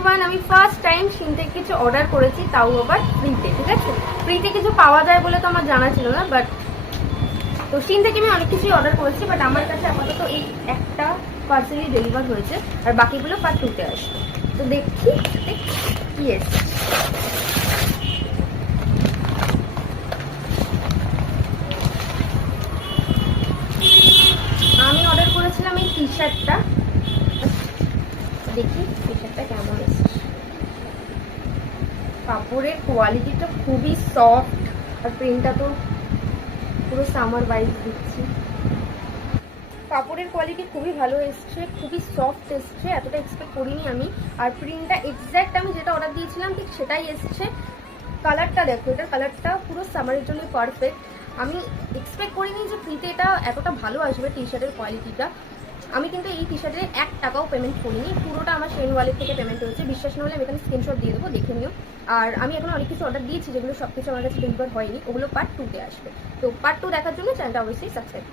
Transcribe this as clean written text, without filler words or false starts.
Everyone, আমি first time শিন থেকে কিছু অর্ডার করেছি, তাও আবার ফ্রিতে। ঠিক আছে, ফ্রিতে কিছু পাওয়া যায় বলে তো আমার জানা ছিল না, বাট তো শিন থেকে আমি অনেক কিছুই অর্ডার করেছি, বাট আমার কাছে আপাতত এই একটা পার্সেলই ডেলিভার হয়েছে, আর বাকিগুলো পার্ট 2-তে আসবে। তো দেখি কি এসছে। আমি অর্ডার করেছিলাম এই টি শার্টটা, দেখি টি শার্টটা কেমন এসছে। কাপড়ের কোয়ালিটিটা খুবই সফট, আর প্রিন্টটা তো পুরো সামার ভাইব দিচ্ছি। কাপড়ের কোয়ালিটি খুবই ভালো এসছে, খুবই সফট এসছে, এতটা এক্সপেক্ট করিনি আমি। আর প্রিন্টটা এক্স্যাক্ট আমি যেটা অর্ডার দিয়েছিলাম ঠিক সেটাই এসছে। কালারটা দেখো, এটার কালারটা পুরো সামারের জন্য পারফেক্ট। আমি এক্সপেক্ট করিনি যে ফ্রিতে এটা এতটা ভালো আসবে টি শার্টের কোয়ালিটিটা। আমি কিন্তু এই টি শার্টের 1 টাকাও পেমেন্ট করিনি, পুরোটা আমার শেন ওয়ালেট থেকে পেমেন্ট হয়েছে। বিশ্বাস না হলে আমি এখানে স্ক্রিনশট দিয়ে দেবো, দেখে নিও। আর আমি এখন অনেক কিছু অর্ডার দিয়েছি যেগুলো সব কিছু আমার কাছে ডেলিভার হয়নি, ওগুলো পার্ট 2-তে আসবে। তো পার্ট 2 দেখার জন্য চ্যানেলটা অবশ্যই সাবস্ক্রাইব